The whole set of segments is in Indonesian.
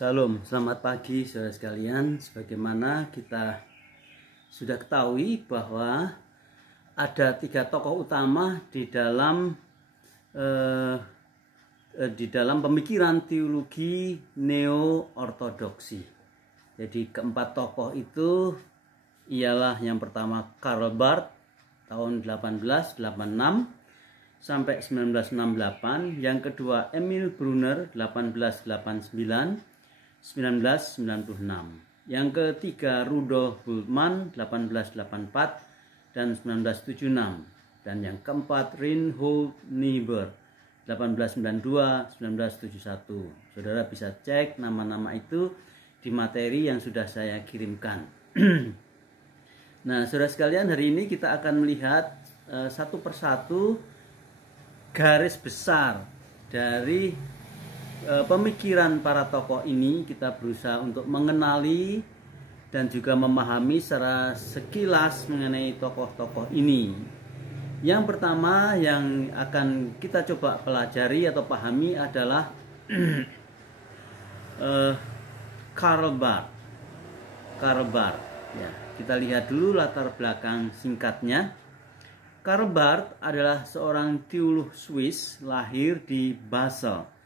Salam, selamat pagi saudara sekalian. Sebagaimana kita sudah ketahui bahwa ada 3 tokoh utama di dalam pemikiran teologi neo-ortodoksi. Jadi keempat tokoh itu ialah yang pertama Karl Barth tahun 1886 sampai 1968, yang kedua Emil Brunner 1889 1996, yang ketiga Rudolf Bultmann 1884 dan 1976, dan yang keempat Reinhold Niebuhr 1892 1971. Saudara bisa cek nama-nama itu di materi yang sudah saya kirimkan. Nah, saudara sekalian, hari ini kita akan melihat satu persatu garis besar dari pemikiran para tokoh ini. Kita berusaha untuk mengenali dan juga memahami secara sekilas mengenai tokoh-tokoh ini. Yang pertama yang akan kita coba pelajari atau pahami adalah Karl Barth. Karl Barth, ya, kita lihat dulu latar belakang singkatnya. Karl Barth adalah seorang teolog Swiss, lahir di Basel.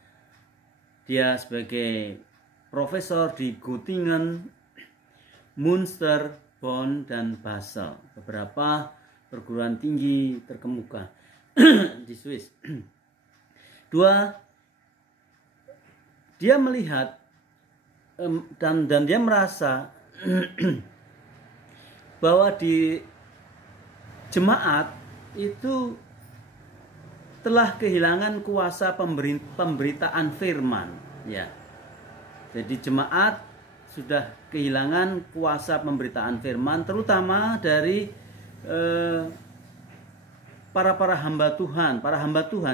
Dia sebagai profesor di Göttingen, Münster, Bonn, dan Basel, beberapa perguruan tinggi terkemuka di Swiss. Dia melihat dan dia merasa bahwa di jemaat itu telah kehilangan kuasa pemberitaan firman, ya. Jadi jemaat sudah kehilangan kuasa pemberitaan firman, terutama dari para hamba Tuhan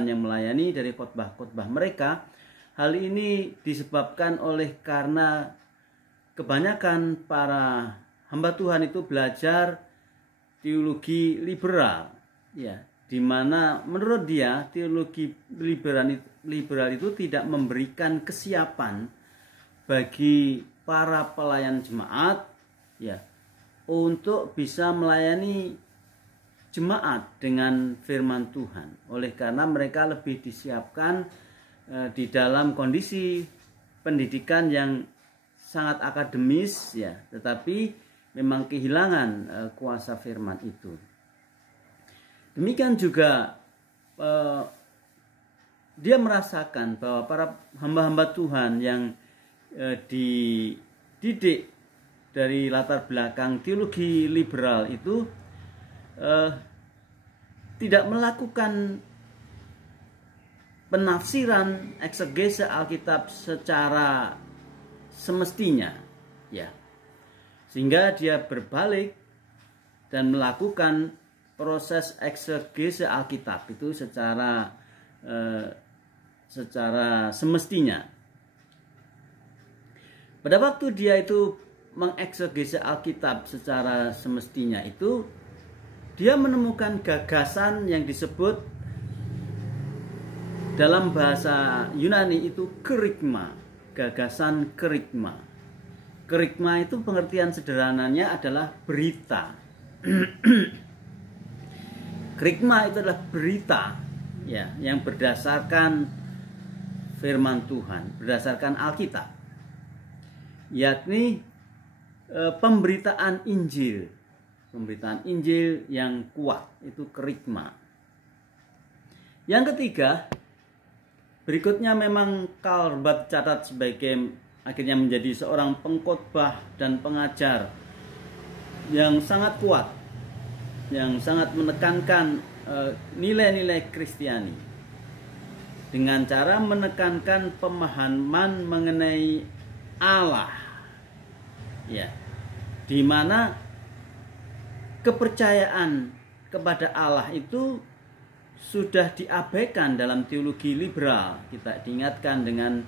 yang melayani dari khotbah-khotbah mereka. Hal ini disebabkan karena kebanyakan para hamba Tuhan itu belajar teologi liberal, ya, di mana menurut dia teologi liberal itu tidak memberikan kesiapan bagi para pelayan jemaat, ya, untuk bisa melayani jemaat dengan firman Tuhan. Oleh karena mereka lebih disiapkan di dalam kondisi pendidikan yang sangat akademis, ya, tetapi memang kehilangan kuasa firman itu. Demikian juga dia merasakan bahwa para hamba-hamba Tuhan yang dididik dari latar belakang teologi liberal itu tidak melakukan penafsiran eksegese Alkitab secara semestinya, ya. Sehingga dia berbalik dan melakukan proses eksegese Alkitab itu secara semestinya. Pada waktu dia itu mengeksegese Alkitab secara semestinya itu, dia menemukan gagasan yang disebut dalam bahasa Yunani itu kerygma, gagasan kerygma. Kerygma itu pengertian sederhananya adalah berita. Kerygma itu adalah berita, ya, yang berdasarkan firman Tuhan, berdasarkan Alkitab, yakni pemberitaan Injil yang kuat, itu kerygma. Yang ketiga, berikutnya memang Karl Barth catat sebagai akhirnya menjadi seorang pengkhotbah dan pengajar yang sangat kuat, yang sangat menekankan nilai-nilai Kristiani dengan cara menekankan pemahaman mengenai Allah, ya, di mana kepercayaan kepada Allah itu sudah diabaikan dalam teologi liberal. Kita diingatkan dengan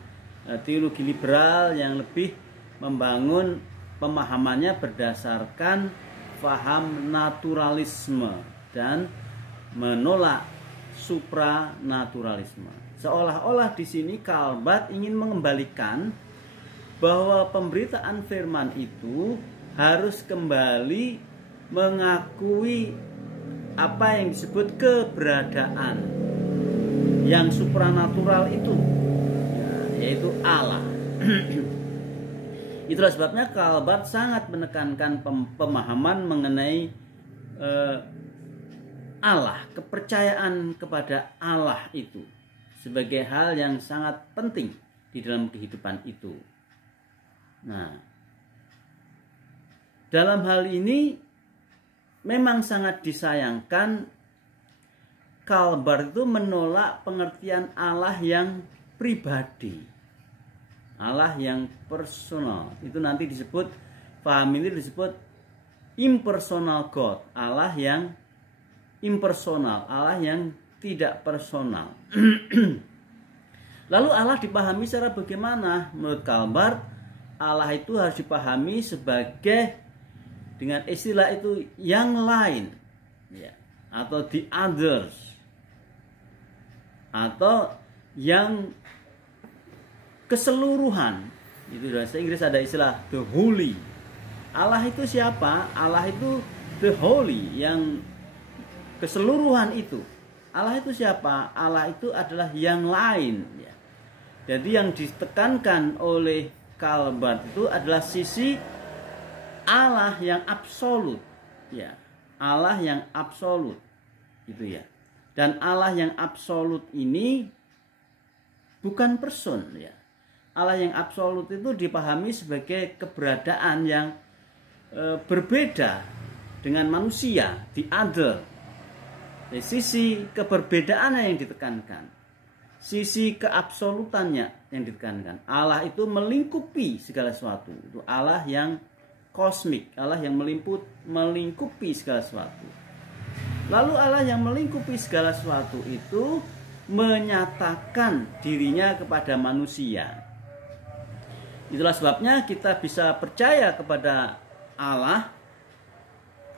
teologi liberal yang lebih membangun pemahamannya berdasarkan paham naturalisme dan menolak supranaturalisme. Seolah-olah di sini Karl Barth ingin mengembalikan bahwa pemberitaan firman itu harus kembali mengakui apa yang disebut keberadaan yang supranatural itu, yaitu Allah. Itulah sebabnya Calvert sangat menekankan pemahaman mengenai Allah, kepercayaan kepada Allah itu sebagai hal yang sangat penting di dalam kehidupan itu. Nah, dalam hal ini memang sangat disayangkan Calvert itu menolak pengertian Allah yang pribadi, Allah yang personal. Itu nanti disebut, paham ini disebut impersonal God, Allah yang impersonal, Allah yang tidak personal. Lalu Allah dipahami secara bagaimana? Menurut Calvert, Allah itu harus dipahami sebagai, dengan istilah itu, yang lain, ya, atau the others, atau yang keseluruhan. Itu bahasa Inggris ada istilah the holy. Allah itu siapa? Allah itu the holy, yang keseluruhan itu. Allah itu siapa? Allah itu adalah yang lain, ya. Jadi yang ditekankan oleh Calvert itu adalah sisi Allah yang absolut, ya. Allah yang absolut, itu ya. Dan Allah yang absolut ini bukan person, ya. Allah yang absolut itu dipahami sebagai keberadaan yang berbeda dengan manusia, the other. Dari sisi keberbedaan yang ditekankan, sisi keabsolutannya yang ditekankan. Allah itu melingkupi segala sesuatu. Itu Allah yang kosmik, Allah yang melingkupi segala sesuatu. Lalu Allah yang melingkupi segala sesuatu itu menyatakan dirinya kepada manusia. Itulah sebabnya kita bisa percaya kepada Allah,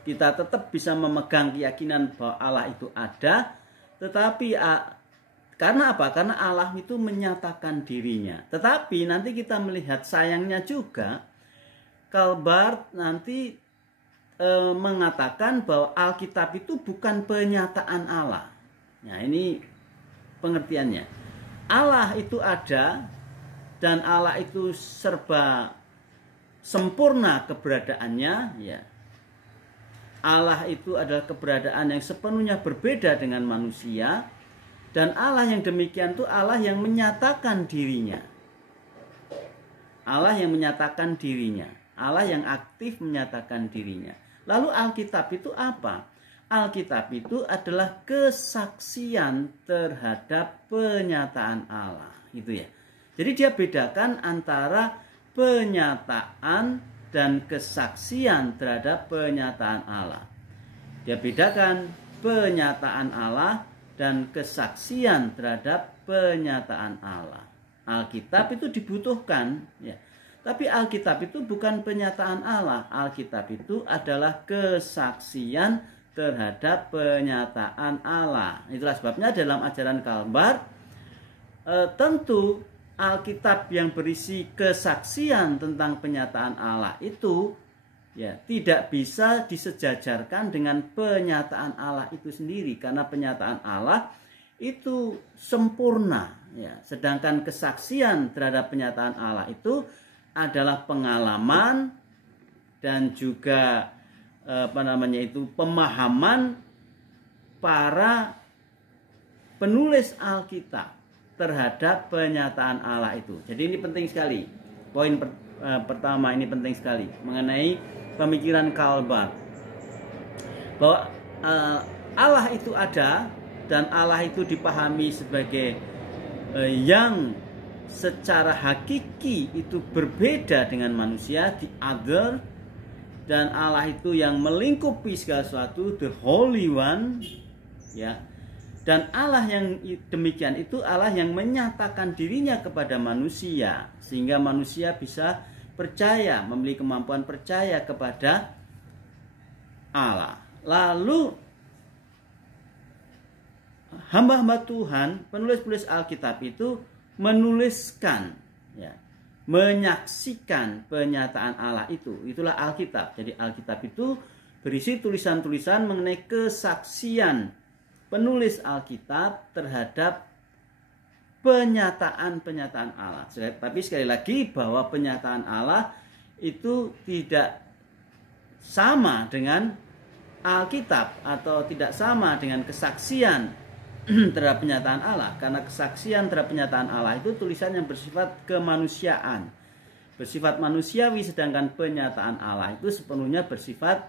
kita tetap bisa memegang keyakinan bahwa Allah itu ada, tetapi karena apa? Karena Allah itu menyatakan dirinya. Tetapi nanti kita melihat sayangnya juga, Calvert nanti mengatakan bahwa Alkitab itu bukan penyataan Allah. Nah, ini pengertiannya. Allah itu ada dan Allah itu serba sempurna keberadaannya, ya. Allah itu adalah keberadaan yang sepenuhnya berbeda dengan manusia, dan Allah yang demikian itu Allah yang menyatakan dirinya. Allah yang menyatakan dirinya, Allah yang aktif menyatakan dirinya. Lalu Alkitab itu apa? Alkitab itu adalah kesaksian terhadap penyataan Allah, gitu ya. Jadi dia bedakan antara penyataan dan kesaksian terhadap penyataan Allah. Dia bedakan penyataan Allah dan kesaksian terhadap penyataan Allah. Alkitab itu dibutuhkan, ya. Tapi Alkitab itu bukan penyataan Allah. Alkitab itu adalah kesaksian terhadap penyataan Allah. Itulah sebabnya dalam ajaran Calvert, tentu Alkitab yang berisi kesaksian tentang penyataan Allah itu, ya, tidak bisa disejajarkan dengan penyataan Allah itu sendiri, karena penyataan Allah itu sempurna, ya. Sedangkan kesaksian terhadap penyataan Allah itu adalah pengalaman dan juga pemahaman para penulis Alkitab terhadap penyataan Allah itu. Jadi ini penting sekali. Poin pertama ini penting sekali mengenai pemikiran Calvert, bahwa Allah itu ada dan Allah itu dipahami sebagai yang secara hakiki itu berbeda dengan manusia, the other, dan Allah itu yang melingkupi segala sesuatu, the holy one, ya. Dan Allah yang demikian itu Allah yang menyatakan dirinya kepada manusia, sehingga manusia bisa percaya, memiliki kemampuan percaya kepada Allah. Lalu hamba-hamba Tuhan, penulis-penulis Alkitab itu menuliskan, ya, menyaksikan penyataan Allah itu. Itulah Alkitab. Jadi Alkitab itu berisi tulisan-tulisan mengenai kesaksian penulis Alkitab terhadap penyataan-penyataan Allah. Tapi sekali lagi bahwa penyataan Allah itu tidak sama dengan Alkitab atau tidak sama dengan kesaksian terhadap penyataan Allah, karena kesaksian terhadap penyataan Allah itu tulisan yang bersifat kemanusiaan, bersifat manusiawi, sedangkan penyataan Allah itu sepenuhnya bersifat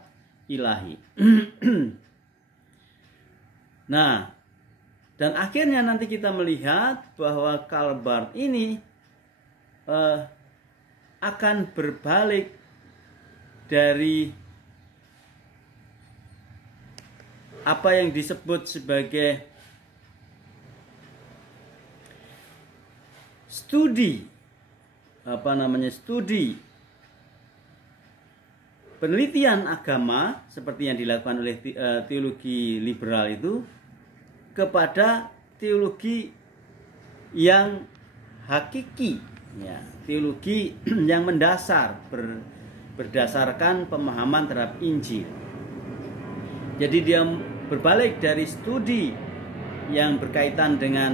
ilahi. Nah, dan akhirnya nanti kita melihat bahwa Karl Barth ini akan berbalik dari apa yang disebut sebagai studi penelitian agama seperti yang dilakukan oleh teologi liberal itu kepada teologi yang hakiki, ya, teologi yang mendasar berdasarkan pemahaman terhadap Injil. Jadi dia berbalik dari studi yang berkaitan dengan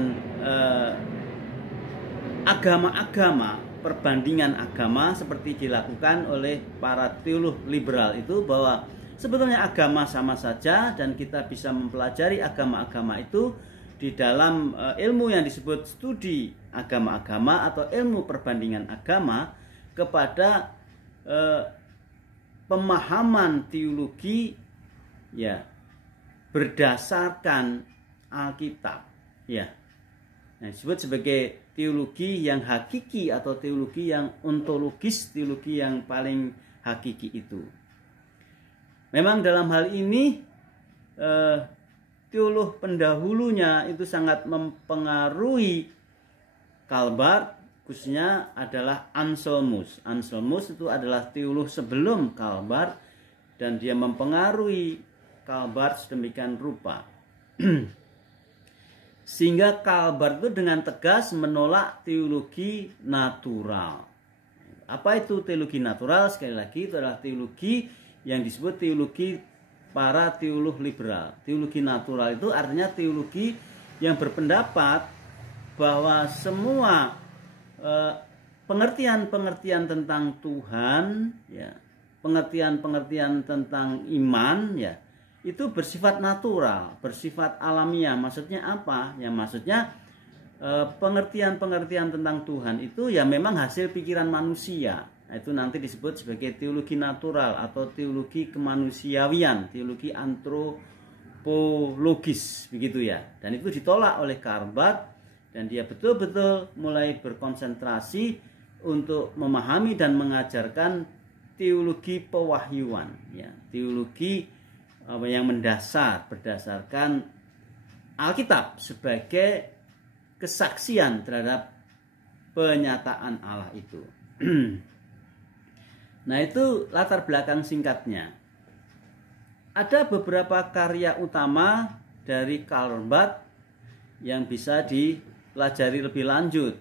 agama-agama, perbandingan agama seperti dilakukan oleh para teolog liberal itu, bahwa sebetulnya agama sama saja dan kita bisa mempelajari agama-agama itu di dalam ilmu yang disebut studi agama-agama atau ilmu perbandingan agama kepada pemahaman teologi, ya, berdasarkan Alkitab, ya. Nah, disebut sebagai teologi yang hakiki atau teologi yang ontologis, teologi yang paling hakiki itu. Memang dalam hal ini teolog pendahulunya itu sangat mempengaruhi Karl Barth, khususnya adalah Anselmus. Anselmus itu adalah teolog sebelum Karl Barth dan dia mempengaruhi Karl Barth sedemikian rupa. Sehingga Karl Barth itu dengan tegas menolak teologi natural. Apa itu teologi natural? Sekali lagi, itu adalah teologi yang disebut teologi para teolog liberal. Teologi natural itu artinya teologi yang berpendapat bahwa semua pengertian-pengertian tentang Tuhan, ya, pengertian-pengertian tentang iman, ya, itu bersifat natural, bersifat alamiah. Maksudnya apa? Ya, maksudnya pengertian-pengertian tentang Tuhan itu ya memang hasil pikiran manusia. Nah, itu nanti disebut sebagai teologi natural atau teologi kemanusiawian, teologi antropologis, begitu ya. Dan itu ditolak oleh Karl Barth dan dia betul-betul mulai berkonsentrasi untuk memahami dan mengajarkan teologi pewahyuan, ya, teologi yang mendasar berdasarkan Alkitab sebagai kesaksian terhadap penyataan Allah itu. Nah, itu latar belakang singkatnya. Ada beberapa karya utama dari Karl Barth yang bisa dipelajari lebih lanjut,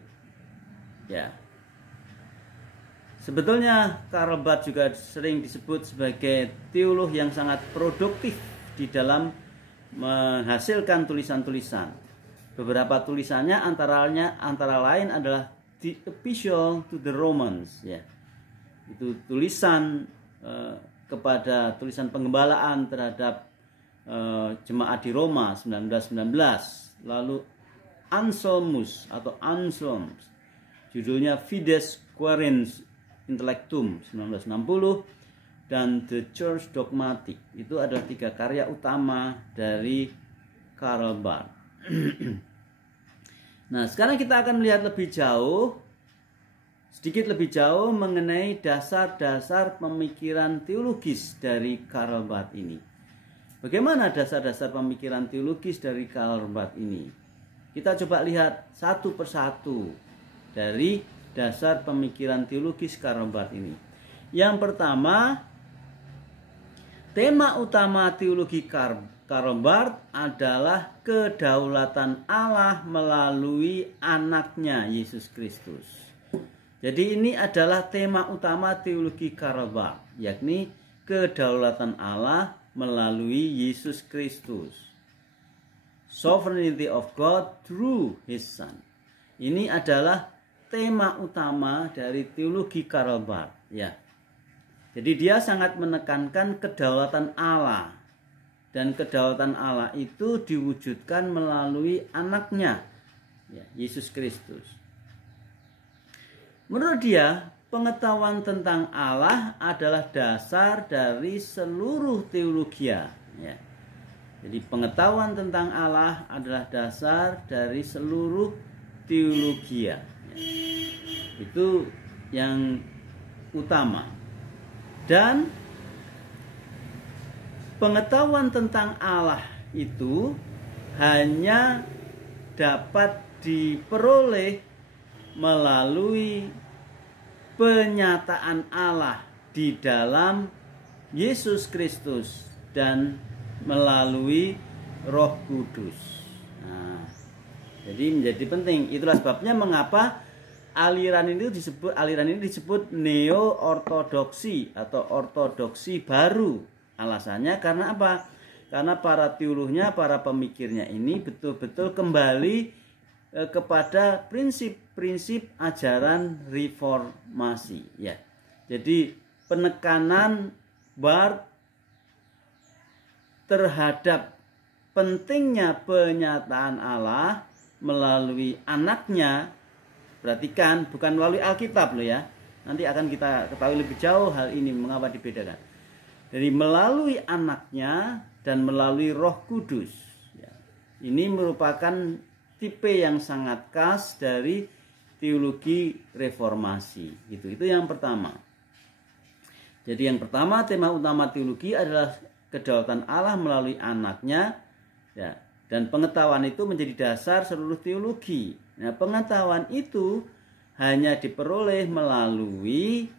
ya. Sebetulnya Karl Barth juga sering disebut sebagai teolog yang sangat produktif di dalam menghasilkan tulisan-tulisan. Beberapa tulisannya antara lain adalah The Epistle to the Romans, ya. Itu tulisan kepada tulisan penggembalaan terhadap jemaat di Roma 1919. Lalu Anselmus atau Anselms, judulnya Fides Quaerens Intellectum 1960, dan The Church Dogmatic. Itu adalah 3 karya utama dari Karl Barth. Nah, sekarang kita akan melihat sedikit lebih jauh mengenai dasar-dasar pemikiran teologis dari Karl Barth ini. Bagaimana dasar-dasar pemikiran teologis dari Karl Barth ini? Kita coba lihat satu persatu dari dasar pemikiran teologis Karl Barth ini. Yang pertama, tema utama teologi Karl Barth adalah kedaulatan Allah melalui anaknya Yesus Kristus. Jadi ini adalah tema utama teologi Karl Barth, yakni kedaulatan Allah melalui Yesus Kristus. Sovereignty of God through His Son. Ini adalah tema utama dari teologi Karl Barth, ya. Jadi dia sangat menekankan kedaulatan Allah, dan kedaulatan Allah itu diwujudkan melalui anaknya, ya, Yesus Kristus. Menurut dia, pengetahuan tentang Allah adalah dasar dari seluruh teologia. Ya. Jadi pengetahuan tentang Allah adalah dasar dari seluruh teologia. Ya. Itu yang utama. Dan pengetahuan tentang Allah itu hanya dapat diperoleh melalui penyataan Allah di dalam Yesus Kristus dan melalui Roh Kudus. Nah, jadi menjadi penting. Itulah sebabnya mengapa aliran ini disebut neo-ortodoksi atau ortodoksi baru. Alasannya karena apa? Karena para teolognya, para pemikirnya ini betul-betul kembali kepada prinsip-prinsip ajaran reformasi, ya. Jadi penekanan Barth terhadap pentingnya penyataan Allah melalui anaknya, perhatikan, bukan melalui Alkitab loh ya. Nanti akan kita ketahui lebih jauh hal ini mengapa dibedakan. Jadi melalui anaknya dan melalui Roh Kudus, ya. Ini merupakan tipe yang sangat khas dari teologi reformasi. Itu yang pertama. Jadi yang pertama, tema utama teologi adalah kedaulatan Allah melalui anaknya, ya. Dan pengetahuan itu menjadi dasar seluruh teologi. Nah, pengetahuan itu hanya diperoleh melalui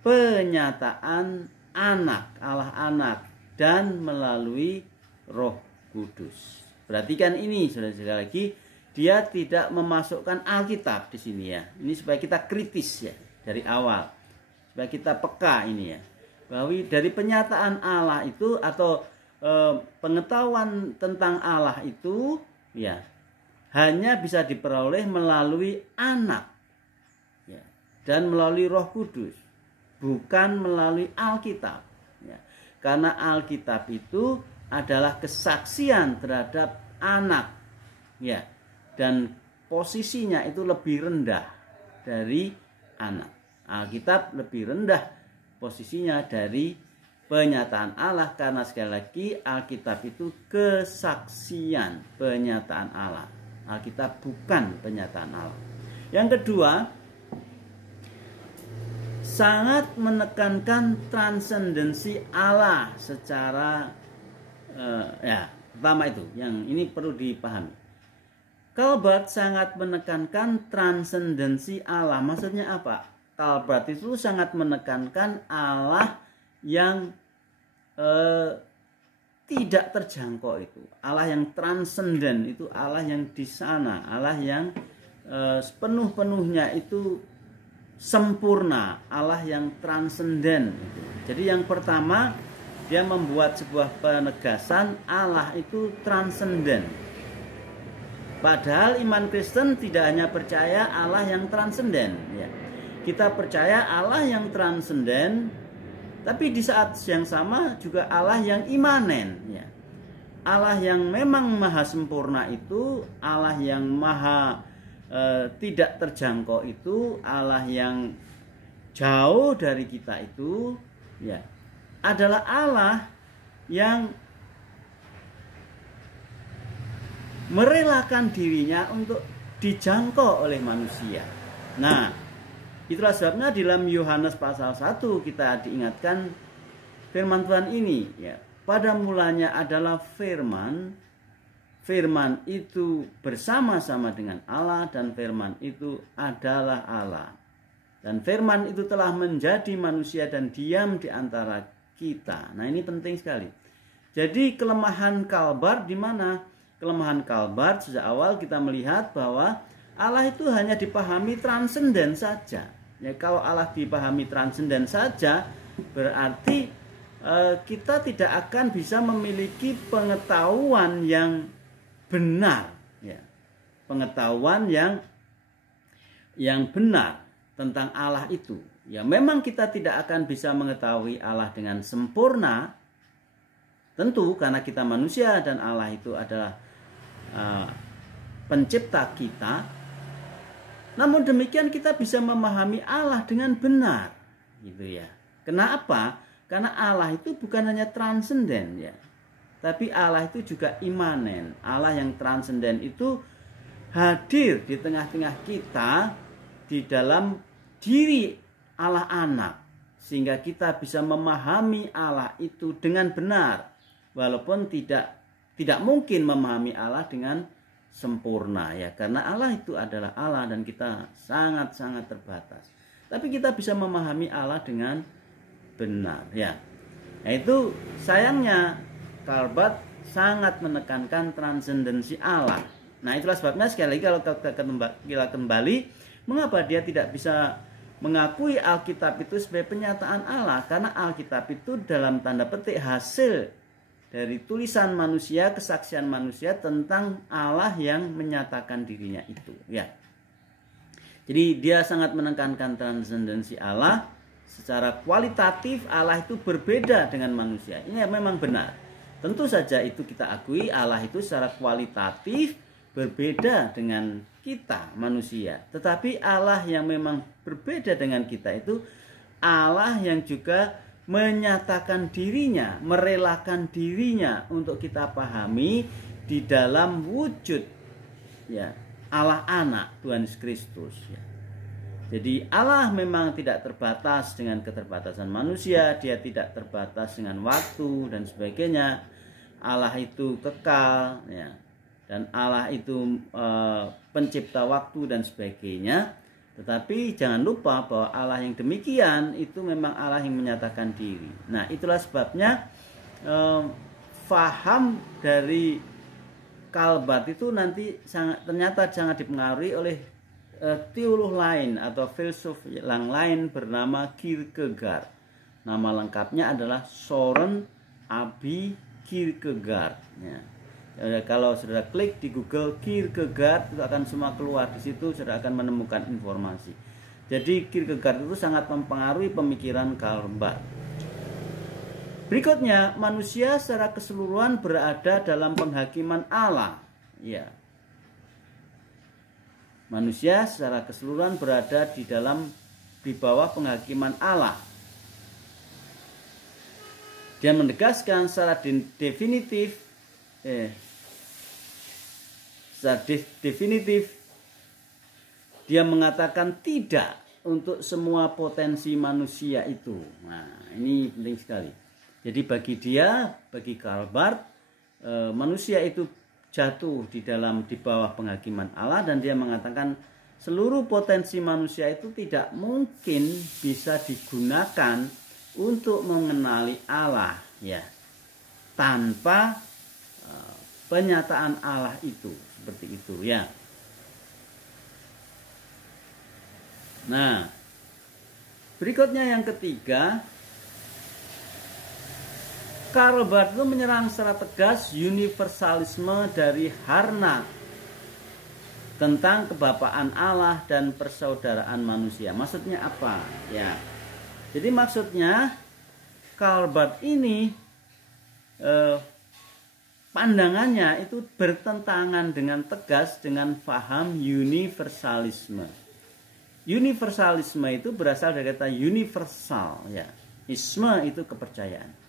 penyataan anak, Allah anak, dan melalui Roh Kudus. Perhatikan ini, saudara-saudara, lagi dia tidak memasukkan Alkitab di sini ya. Ini supaya kita kritis ya dari awal, supaya kita peka ini ya, bahwa dari penyataan Allah itu atau pengetahuan tentang Allah itu ya hanya bisa diperoleh melalui anak, ya, dan melalui Roh Kudus, bukan melalui Alkitab. Ya. Karena Alkitab itu adalah kesaksian terhadap anak, ya, dan posisinya itu lebih rendah dari anak. Alkitab lebih rendah posisinya dari penyataan Allah, karena sekali lagi Alkitab itu kesaksian penyataan Allah. Alkitab bukan penyataan Allah. Yang kedua, sangat menekankan transendensi Allah secara ya, pertama itu, yang ini perlu dipahami. Karl Barth sangat menekankan transendensi Allah. Maksudnya apa? Karl Barth itu sangat menekankan Allah yang tidak terjangkau itu. Allah yang transenden itu Allah yang di sana, Allah yang sepenuh-penuhnya itu sempurna, Allah yang transenden. Jadi yang pertama, dia membuat sebuah penegasan Allah itu transenden. Padahal iman Kristen tidak hanya percaya Allah yang transenden, ya. Kita percaya Allah yang transenden, tapi di saat yang sama juga Allah yang imanen, ya. Allah yang memang maha sempurna itu, Allah yang maha tidak terjangkau itu, Allah yang jauh dari kita itu, ya, adalah Allah yang merelakan dirinya untuk dijangkau oleh manusia. Nah, itulah sebabnya di dalam Yohanes pasal 1 kita diingatkan firman Tuhan ini, ya. Pada mulanya adalah firman, firman itu bersama-sama dengan Allah, dan firman itu adalah Allah. Dan firman itu telah menjadi manusia dan diam di antara kita. Nah, ini penting sekali. Jadi kelemahan Karl Barth di mana? Kelemahan Karl Barth sejak awal kita melihat bahwa Allah itu hanya dipahami transenden saja. Ya, kalau Allah dipahami transenden saja, berarti kita tidak akan bisa memiliki pengetahuan yang benar, ya. Pengetahuan yang benar tentang Allah itu. Ya, memang kita tidak akan bisa mengetahui Allah dengan sempurna. Tentu karena kita manusia dan Allah itu adalah pencipta kita. Namun demikian kita bisa memahami Allah dengan benar, gitu ya. Kenapa? Karena Allah itu bukan hanya transenden, ya, tapi Allah itu juga imanen. Allah yang transenden itu hadir di tengah-tengah kita di dalam diri Allah anak, sehingga kita bisa memahami Allah itu dengan benar, walaupun tidak mungkin memahami Allah dengan sempurna, ya, karena Allah itu adalah Allah dan kita sangat-sangat terbatas. Tapi kita bisa memahami Allah dengan benar, ya. Itu sayangnya Karl Barth sangat menekankan transendensi Allah. Nah, itulah sebabnya sekali lagi kalau kita kembali, mengapa dia tidak bisa mengakui Alkitab itu sebagai penyataan Allah? Karena Alkitab itu dalam tanda petik hasil dari tulisan manusia, kesaksian manusia tentang Allah yang menyatakan dirinya itu, ya. Jadi dia sangat menekankan transendensi Allah. Secara kualitatif Allah itu berbeda dengan manusia. Ini memang benar. Tentu saja itu kita akui, Allah itu secara kualitatif berbeda dengan kita manusia. Tetapi Allah yang memang berbeda dengan kita itu Allah yang juga menyatakan dirinya, merelakan dirinya untuk kita pahami di dalam wujud, ya, Allah anak Tuhan Yesus Kristus, ya. Jadi Allah memang tidak terbatas dengan keterbatasan manusia, dia tidak terbatas dengan waktu dan sebagainya. Allah itu kekal, ya, dan Allah itu pencipta waktu dan sebagainya. Tetapi jangan lupa bahwa Allah yang demikian itu memang Allah yang menyatakan diri. Nah, itulah sebabnya faham dari Karl Barth itu nanti ternyata sangat dipengaruhi oleh teolog lain atau filsuf yang lain bernama Kierkegaard. Nama lengkapnya adalah Søren Aby Kierkegaard, ya. Kalau saudara klik di Google Kierkegaard, itu akan semua keluar di situ, saudara akan menemukan informasi. Jadi Kierkegaard itu sangat mempengaruhi pemikiran Karl Barth. Berikutnya, manusia secara keseluruhan berada dalam penghakiman Allah, ya. Manusia secara keseluruhan berada di bawah penghakiman Allah. Dia menegaskan secara definitif dia mengatakan tidak untuk semua potensi manusia itu. Nah, ini penting sekali. Jadi bagi Karl Barth, manusia itu jatuh di bawah penghakiman Allah, dan dia mengatakan seluruh potensi manusia itu tidak mungkin bisa digunakan untuk mengenali Allah, ya, tanpa penyataan Allah itu, seperti itu, ya. Nah, berikutnya yang ketiga, Karl Barth itu menyerang secara tegas universalisme dari Harnack tentang kebapaan Allah dan persaudaraan manusia. Maksudnya apa? Ya, jadi maksudnya Karl Barth ini pandangannya itu bertentangan dengan tegas dengan paham universalisme. Universalisme itu berasal dari kata universal, ya. Isme itu kepercayaan.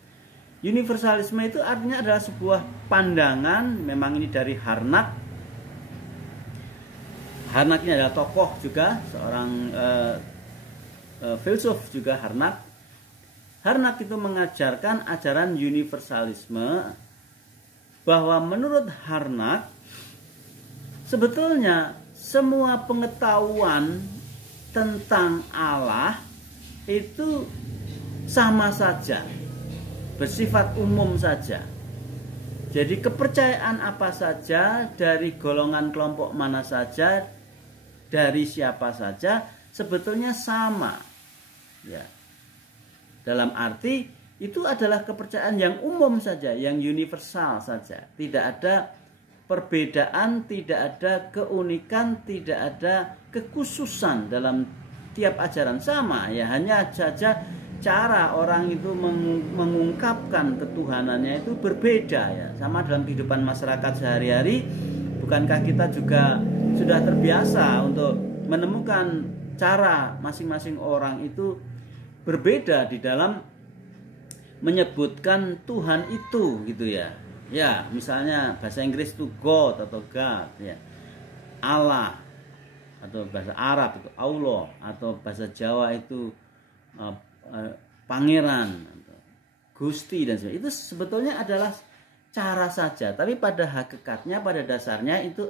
Universalisme itu artinya adalah sebuah pandangan, memang ini dari Harnack. Harnack ini adalah tokoh juga, seorang filsuf juga, Harnack. Harnack itu mengajarkan ajaran universalisme, bahwa menurut Harnack sebetulnya semua pengetahuan tentang Allah itu sama saja, bersifat umum saja. Jadi kepercayaan apa saja dari golongan kelompok mana saja dari siapa saja sebetulnya sama. Ya. Dalam arti itu adalah kepercayaan yang umum saja, yang universal saja. Tidak ada perbedaan, tidak ada keunikan, tidak ada kekhususan dalam tiap ajaran, sama ya, hanya saja cara orang itu mengungkapkan ketuhanannya itu berbeda ya. Sama dalam kehidupan masyarakat sehari-hari, bukankah kita juga sudah terbiasa untuk menemukan cara masing-masing orang itu berbeda di dalam menyebutkan Tuhan itu gitu ya. Ya, misalnya bahasa Inggris itu God atau God ya. Allah, atau bahasa Arab itu Allah, atau bahasa Jawa itu pangeran, Gusti dan sebagainya. Itu sebetulnya adalah cara saja, tapi pada hakikatnya, pada dasarnya itu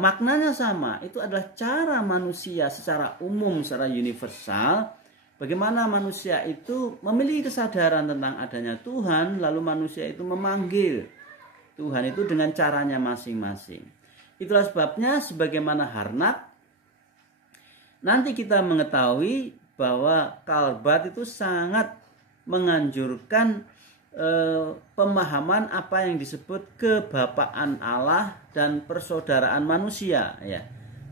maknanya sama. Itu adalah cara manusia secara umum, secara universal, bagaimana manusia itu memiliki kesadaran tentang adanya Tuhan, lalu manusia itu memanggil Tuhan itu dengan caranya masing-masing. Itulah sebabnya sebagaimana Harnack, nanti kita mengetahui bahwa Karl Barth itu sangat menganjurkan pemahaman apa yang disebut kebapaan Allah dan persaudaraan manusia ya.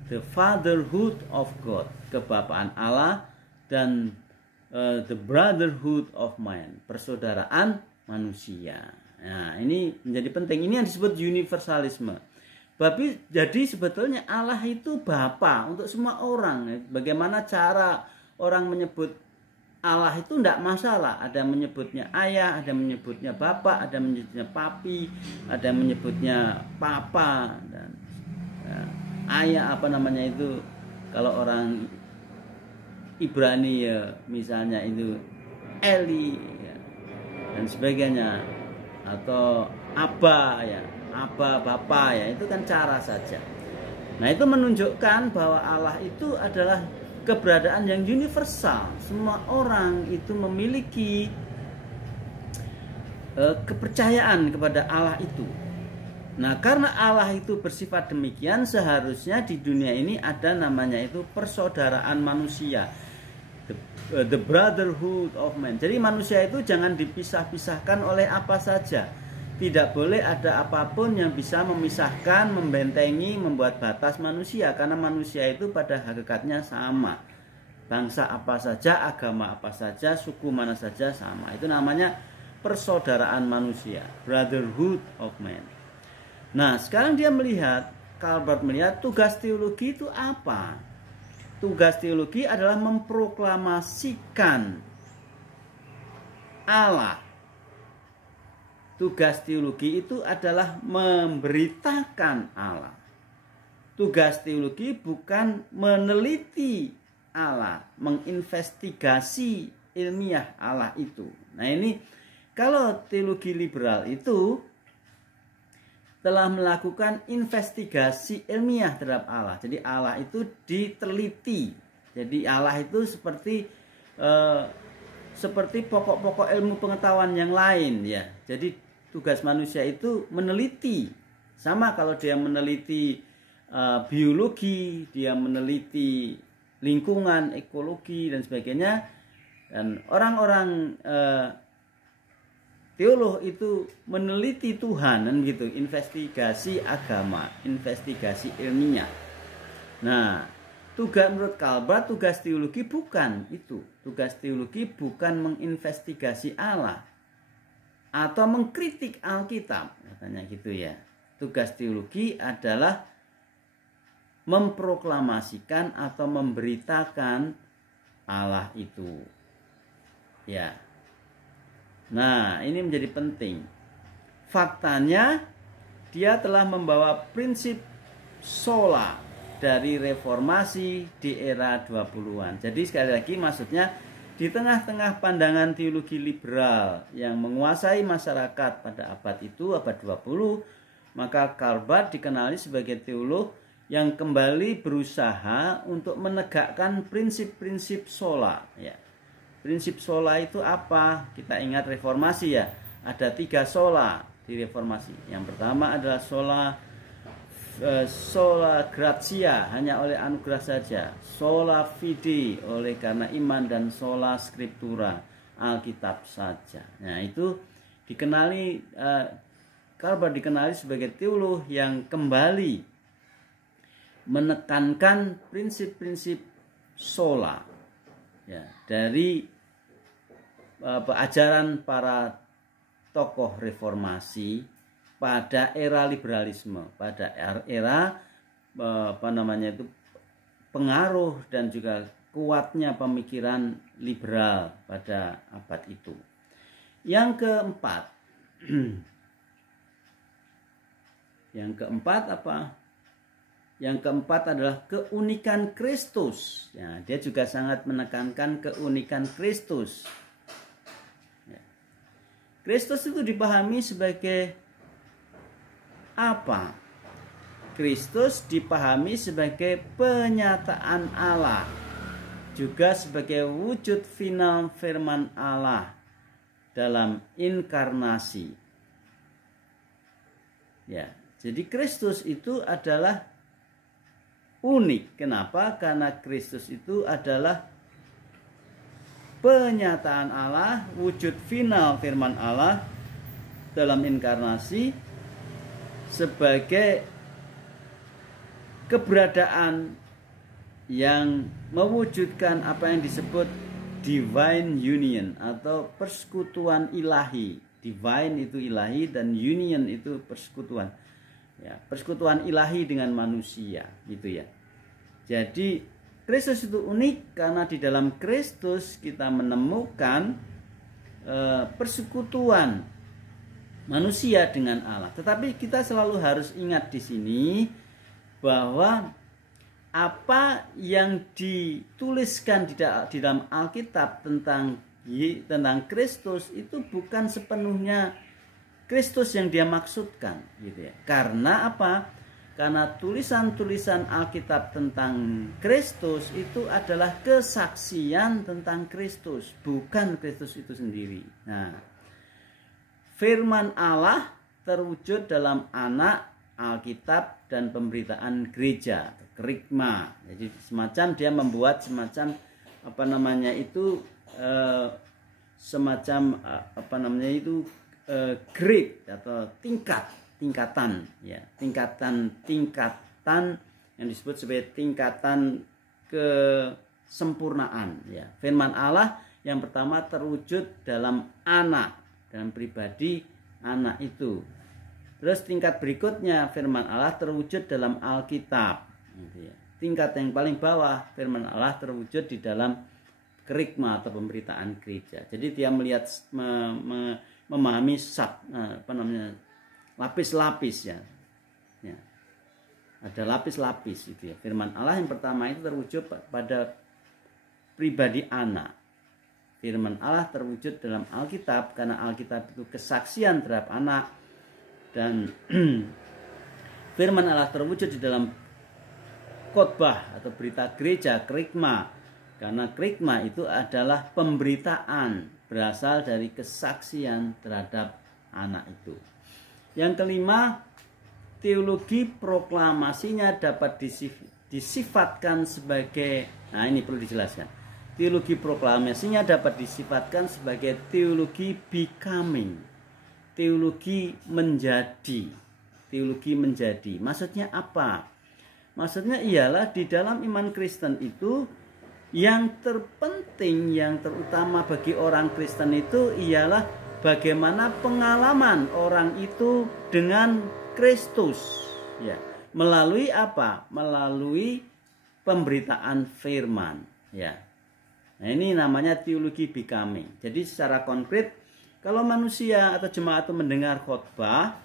The fatherhood of God, kebapaan Allah, dan the brotherhood of man, persaudaraan manusia. Nah, ini menjadi penting. Ini yang disebut universalisme. Jadi sebetulnya Allah itu Bapa untuk semua orang. Bagaimana cara orang menyebut Allah itu tidak masalah. Ada yang menyebutnya ayah, ada yang menyebutnya bapak, ada yang menyebutnya papi, ada yang menyebutnya papa, dan ayah apa namanya itu kalau orang Ibrani ya, misalnya itu Eli ya, dan sebagainya, atau Abba ya, Abba Bapa ya, itu kan cara saja. Nah, itu menunjukkan bahwa Allah itu adalah keberadaan yang universal. Semua orang itu memiliki kepercayaan kepada Allah itu. Nah, karena Allah itu bersifat demikian, seharusnya di dunia ini ada namanya itu persaudaraan manusia, the brotherhood of man. Jadi manusia itu jangan dipisah-pisahkan oleh apa saja. Tidak boleh ada apapun yang bisa memisahkan, membentengi, membuat batas manusia. Karena manusia itu pada hakikatnya sama. Bangsa apa saja, agama apa saja, suku mana saja sama. Itu namanya persaudaraan manusia, brotherhood of man. Nah, sekarang dia melihat, Karl Barth melihat tugas teologi itu apa? Tugas teologi adalah memproklamasikan Allah. Tugas teologi itu adalah memberitakan Allah. Tugas teologi bukan meneliti Allah, menginvestigasi ilmiah Allah itu. Nah, ini kalau teologi liberal itu telah melakukan investigasi ilmiah terhadap Allah. Jadi Allah itu diteliti. Jadi Allah itu seperti pokok-pokok ilmu pengetahuan yang lain ya. Jadi tugas manusia itu meneliti. Sama kalau dia meneliti biologi, dia meneliti lingkungan, ekologi dan sebagainya. Dan orang-orang teolog itu meneliti Tuhan dan gitu, investigasi agama, investigasi ilmiah. Nah, menurut Karl Barth, tugas teologi bukan itu. Tugas teologi bukan menginvestigasi Allah atau mengkritik Alkitab, katanya gitu ya. Tugas teologi adalah memproklamasikan atau memberitakan Allah itu. Ya. Nah, ini menjadi penting. Faktanya dia telah membawa prinsip sola dari reformasi di era 20-an. Jadi sekali lagi maksudnya di tengah-tengah pandangan teologi liberal yang menguasai masyarakat pada abad itu, abad 20, maka Karl Barth dikenali sebagai teolog yang kembali berusaha untuk menegakkan prinsip-prinsip sola ya. Prinsip sola itu apa? Kita ingat reformasi ya. Ada 3 sola di reformasi. Yang pertama adalah sola sola gratia, hanya oleh anugerah saja. Sola fide, oleh karena iman, dan sola scriptura, Alkitab saja. Nah, itu dikenali, Calvert dikenali sebagai teolog yang kembali menekankan prinsip-prinsip sola, ya, dari ajaran para tokoh reformasi pada era liberalisme, pada era pengaruh dan juga kuatnya pemikiran liberal pada abad itu. Yang keempat, apa? Yang keempat adalah keunikan Kristus. Ya, dia juga sangat menekankan keunikan Kristus. Ya. Kristus itu dipahami sebagai apa? Kristus dipahami sebagai penyataan Allah, juga sebagai wujud final firman Allah dalam inkarnasi. Ya, jadi Kristus itu adalah unik. Kenapa? Karena Kristus itu adalah penyataan Allah, wujud final firman Allah dalam inkarnasi, sebagai keberadaan yang mewujudkan apa yang disebut divine union atau persekutuan ilahi. Divine itu ilahi dan union itu persekutuan. Ya, persekutuan ilahi dengan manusia, gitu ya. Jadi Kristus itu unik karena di dalam Kristus kita menemukan persekutuan manusia dengan Allah. Tetapi kita selalu harus ingat di sini bahwa apa yang dituliskan di dalam Alkitab tentang Kristus itu bukan sepenuhnya Kristus yang dia maksudkan, gitu ya. Karena apa? Karena tulisan-tulisan Alkitab tentang Kristus itu adalah kesaksian tentang Kristus, bukan Kristus itu sendiri. Nah, firman Allah terwujud dalam anak, Alkitab, dan pemberitaan gereja, kerigma. Jadi semacam dia membuat semacam grade atau tingkatan yang disebut sebagai tingkatan kesempurnaan, ya. Firman Allah yang pertama terwujud dalam anak, dalam pribadi anak itu. Terus tingkat berikutnya firman Allah terwujud dalam Alkitab, gitu ya. Tingkat yang paling bawah firman Allah terwujud di dalam kerigma atau pemberitaan gereja. Jadi dia melihat memahami lapis-lapis, ya. Ya. Ada lapis-lapis itu, ya. Firman Allah yang pertama itu terwujud pada pribadi anak. Firman Allah terwujud dalam Alkitab karena Alkitab itu kesaksian terhadap anak, dan firman Allah terwujud di dalam khotbah atau berita gereja, kerigma, karena kerigma itu adalah pemberitaan berasal dari kesaksian terhadap anak itu. Yang kelima, teologi proklamasinya dapat disifatkan sebagai, nah ini perlu dijelaskan. Teologi proklamasinya dapat disifatkan sebagai teologi becoming, teologi menjadi. Teologi menjadi. Maksudnya apa? Maksudnya ialah di dalam iman Kristen itu yang terpenting, yang terutama bagi orang Kristen itu ialah bagaimana pengalaman orang itu dengan Kristus, ya. Melalui apa? Melalui pemberitaan firman, ya. Nah, ini namanya teologi becoming. Jadi secara konkret, kalau manusia atau jemaat itu mendengar khotbah,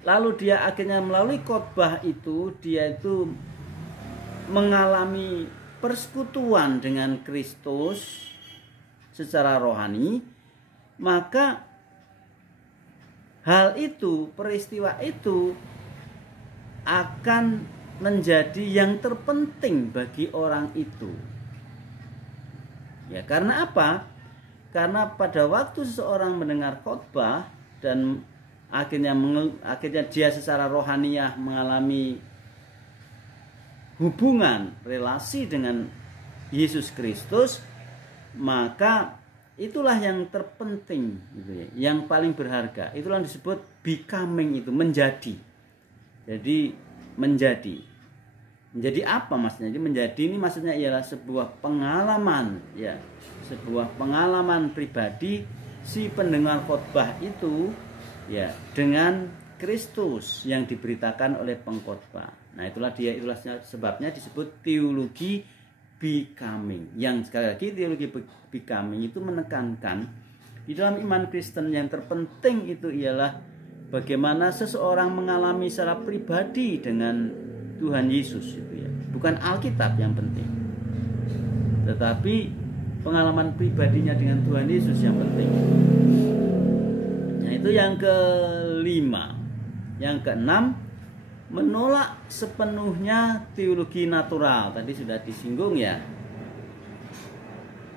lalu dia akhirnya melalui khotbah itu dia itu mengalami persekutuan dengan Kristus secara rohani, maka hal itu, peristiwa itu akan menjadi yang terpenting bagi orang itu. Ya, karena apa? Karena pada waktu seseorang mendengar khotbah dan akhirnya dia secara rohaniah mengalami hubungan relasi dengan Yesus Kristus, maka itulah yang terpenting gitu ya, yang paling berharga. Itulah yang disebut becoming, itu menjadi. Jadi menjadi apa maksudnya? Jadi menjadi ini maksudnya ialah sebuah pengalaman ya, sebuah pengalaman pribadi si pendengar khotbah itu ya dengan Kristus yang diberitakan oleh pengkhotbah. Nah, itulah sebabnya disebut teologi becoming. Yang sekali lagi teologi becoming itu menekankan di dalam iman Kristen yang terpenting itu ialah bagaimana seseorang mengalami secara pribadi dengan Tuhan Yesus itu ya. Bukan Alkitab yang penting, tetapi pengalaman pribadinya dengan Tuhan Yesus yang penting. Nah, itu yang kelima. Yang keenam, menolak sepenuhnya teologi natural. Tadi sudah disinggung ya,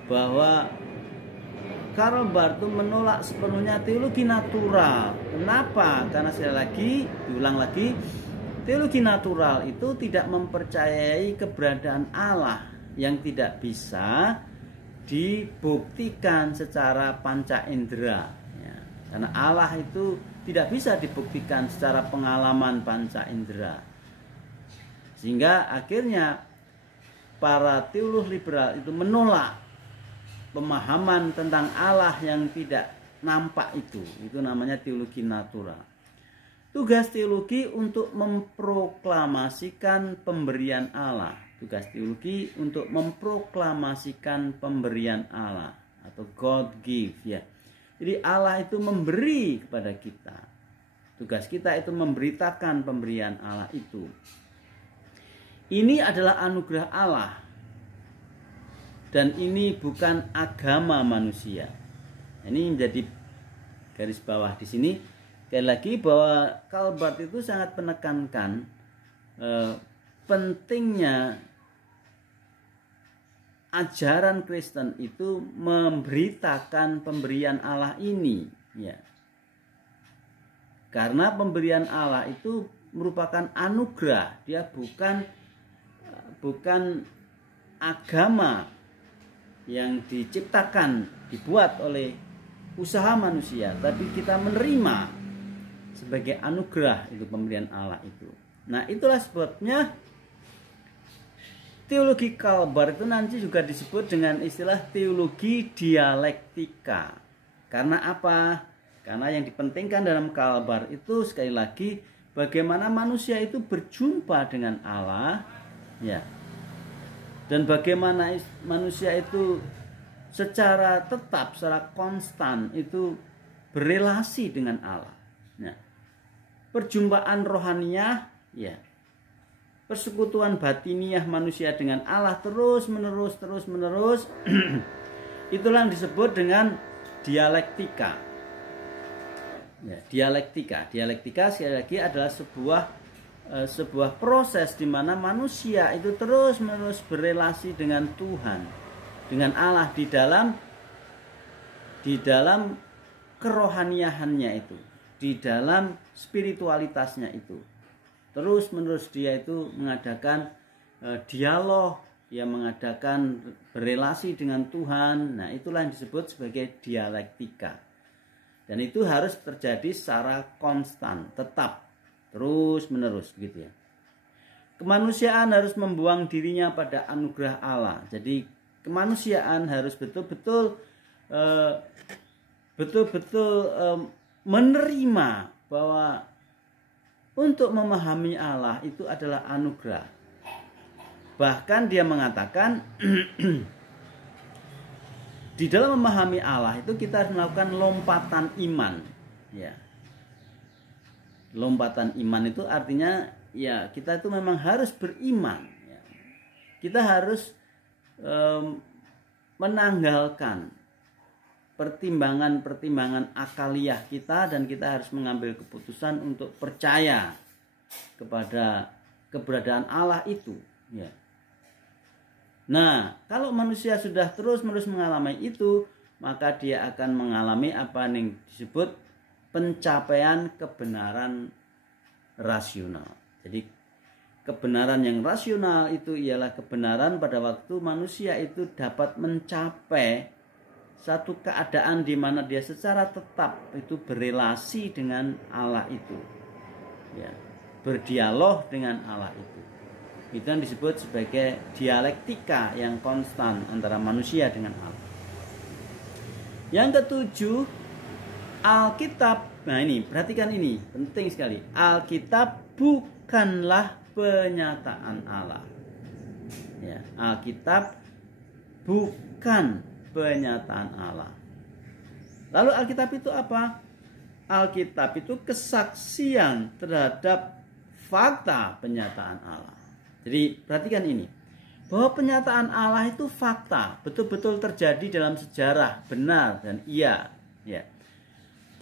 bahwa Karl Barth menolak sepenuhnya teologi natural. Kenapa? Karena sekali lagi, diulang lagi, teologi natural itu tidak mempercayai keberadaan Allah yang tidak bisa dibuktikan secara panca indera ya. Karena Allah itu tidak bisa dibuktikan secara pengalaman panca indera, sehingga akhirnya para teolog liberal itu menolak pemahaman tentang Allah yang tidak nampak itu namanya teologi natural. Tugas teologi untuk memproklamasikan pemberian Allah. Tugas teologi untuk memproklamasikan pemberian Allah atau God give ya. Jadi Allah itu memberi kepada kita. Tugas kita itu memberitakan pemberian Allah itu. Ini adalah anugerah Allah. Dan ini bukan agama manusia. Ini menjadi garis bawah di sini. Sekali lagi bahwa Karl Barth itu sangat menekankan pentingnya ajaran Kristen itu memberitakan pemberian Allah ini ya. Karena pemberian Allah itu merupakan anugerah, dia bukan agama yang diciptakan, dibuat oleh usaha manusia, tapi kita menerima sebagai anugerah itu pemberian Allah itu. Nah, itulah sebabnya teologi Karl Barth itu nanti juga disebut dengan istilah teologi dialektika. Karena apa? Karena yang dipentingkan dalam Karl Barth itu sekali lagi bagaimana manusia itu berjumpa dengan Allah ya. Dan bagaimana manusia itu secara tetap, secara konstan itu berelasi dengan Allah. Nah, perjumpaan rohaniah ya, persekutuan batiniah manusia dengan Allah terus menerus itulah yang disebut dengan dialektika ya. Dialektika sekali lagi adalah sebuah proses di mana manusia itu terus menerus berelasi dengan Tuhan, dengan Allah di dalam kerohaniahannya itu, di dalam spiritualitasnya itu. Terus menerus dia itu mengadakan dialog, dia mengadakan berelasi dengan Tuhan. Nah, itulah yang disebut sebagai dialektika. Dan itu harus terjadi secara konstan, tetap, terus menerus gitu ya. Kemanusiaan harus membuang dirinya pada anugerah Allah. Jadi kemanusiaan harus betul-betul menerima bahwa untuk memahami Allah itu adalah anugerah. Bahkan dia mengatakan di dalam memahami Allah itu kita harus melakukan lompatan iman ya. Lompatan iman itu artinya ya kita itu memang harus beriman ya. Kita harus menanggalkan pertimbangan akaliah kita, dan kita harus mengambil keputusan untuk percaya kepada keberadaan Allah itu ya. Nah, kalau manusia sudah terus-menerus mengalami itu, maka dia akan mengalami apa yang disebut pencapaian kebenaran rasional. Jadi kebenaran yang rasional itu ialah kebenaran pada waktu manusia itu dapat mencapai satu keadaan di mana dia secara tetap itu berelasi dengan Allah itu, ya, berdialog dengan Allah itu. Itu yang disebut sebagai dialektika yang konstan antara manusia dengan Allah. Yang ketujuh, Alkitab. Nah ini, perhatikan ini, penting sekali. Alkitab bukanlah penyataan Allah. Ya, Alkitab bukan penyataan Allah. Lalu Alkitab itu apa? Alkitab itu kesaksian terhadap fakta penyataan Allah. Jadi perhatikan ini, bahwa penyataan Allah itu fakta, betul-betul terjadi dalam sejarah, benar dan iya, ya.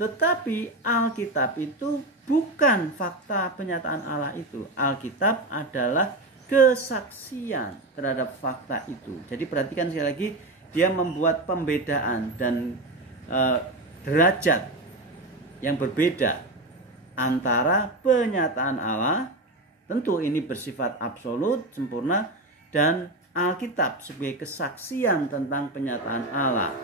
Tetapi Alkitab itu bukan fakta penyataan Allah itu. Alkitab adalah kesaksian terhadap fakta itu. Jadi perhatikan sekali lagi, dia membuat pembedaan dan derajat yang berbeda antara penyataan Allah, tentu ini bersifat absolut, sempurna, dan Alkitab sebagai kesaksian tentang penyataan Allah